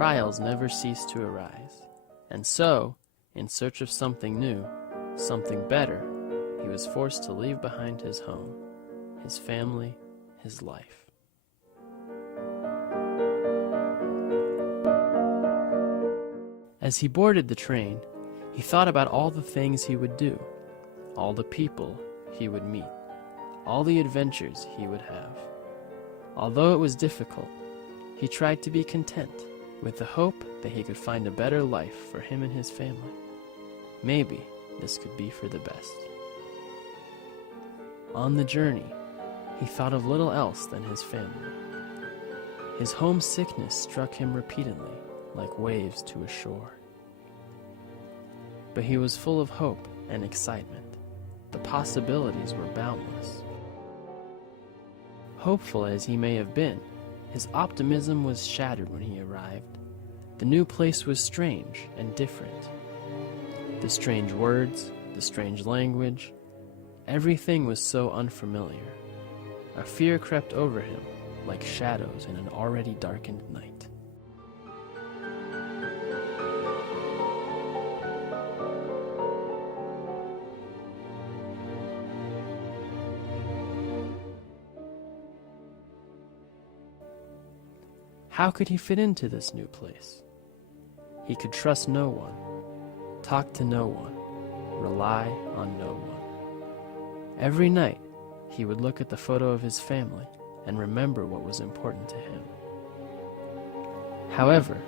trials never cease to arise, and so, in search of something new, something better, he was forced to leave behind his home, his family, his life. As he boarded the train, he thought about all the things he would do, all the people he would meet, all the adventures he would have. Although it was difficult, he tried to be content, with the hope that he could find a better life for him and his family. Maybe this could be for the best. On the journey, he thought of little else than his family. His homesickness struck him repeatedly, like waves to a shore. But he was full of hope and excitement. The possibilities were boundless. Hopeful as he may have been, his optimism was shattered when he arrived. The new place was strange and different. The strange words, the strange language, everything was so unfamiliar. A fear crept over him, like shadows in an already darkened night. How could he fit into this new place? He could trust no one, talk to no one, rely on no one. Every night, he would look at the photo of his family and remember what was important to him. However,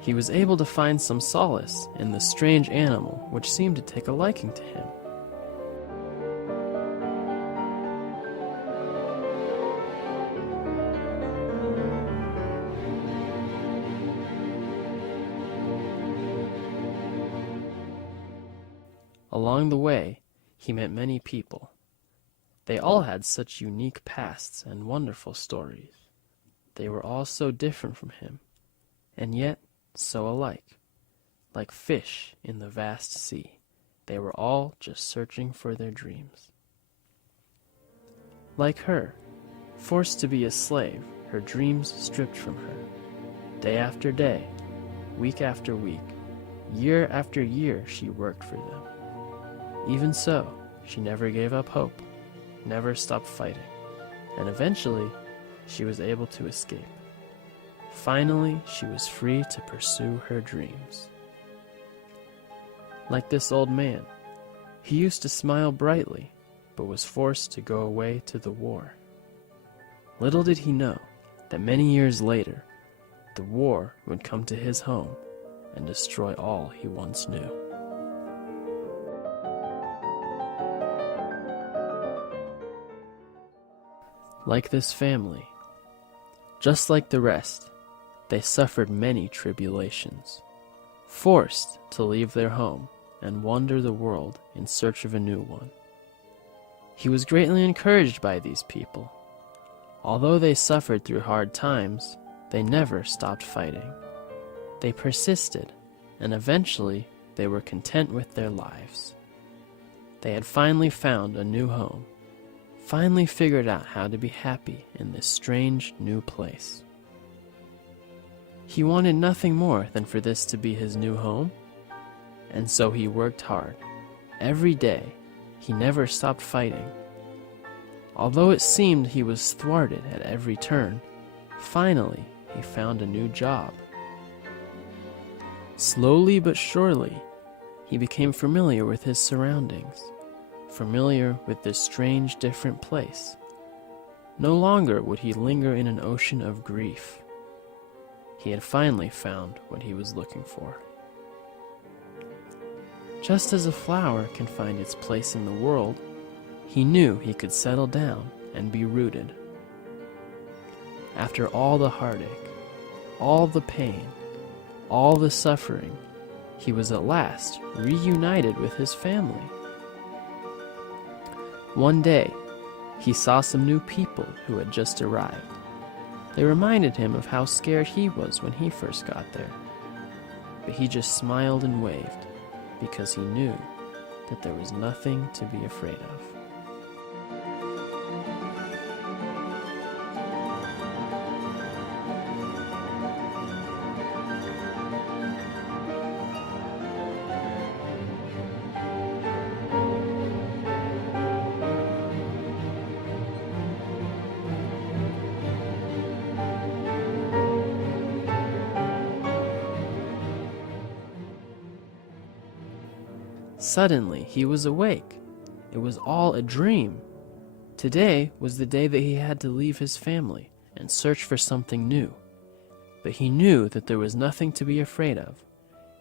he was able to find some solace in the strange animal which seemed to take a liking to him. Along the way, he met many people. They all had such unique pasts and wonderful stories. They were all so different from him, and yet so alike. Like fish in the vast sea, they were all just searching for their dreams. Like her, forced to be a slave, her dreams stripped from her. Day after day, week after week, year after year, she worked for them. Even so, she never gave up hope, never stopped fighting, and eventually, she was able to escape. Finally, she was free to pursue her dreams. Like this old man, he used to smile brightly, but was forced to go away to the war. Little did he know that many years later, the war would come to his home and destroy all he once knew. Like this family, just like the rest, they suffered many tribulations, forced to leave their home and wander the world in search of a new one. He was greatly encouraged by these people. Although they suffered through hard times, they never stopped fighting. They persisted, and eventually they were content with their lives. They had finally found a new home, finally figured out how to be happy in this strange new place. He wanted nothing more than for this to be his new home, and so he worked hard. Every day, he never stopped fighting. Although it seemed he was thwarted at every turn, finally he found a new job. Slowly but surely, he became familiar with his surroundings, familiar with this strange, different place. No longer would he linger in an ocean of grief. He had finally found what he was looking for. Just as a flower can find its place in the world, he knew he could settle down and be rooted. After all the heartache, all the pain, all the suffering, he was at last reunited with his family. One day, he saw some new people who had just arrived. They reminded him of how scared he was when he first got there. But he just smiled and waved, because he knew that there was nothing to be afraid of. Suddenly, he was awake. It was all a dream. Today was the day that he had to leave his family and search for something new. But he knew that there was nothing to be afraid of.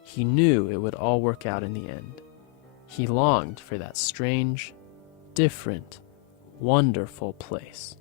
He knew it would all work out in the end. He longed for that strange, different, wonderful place.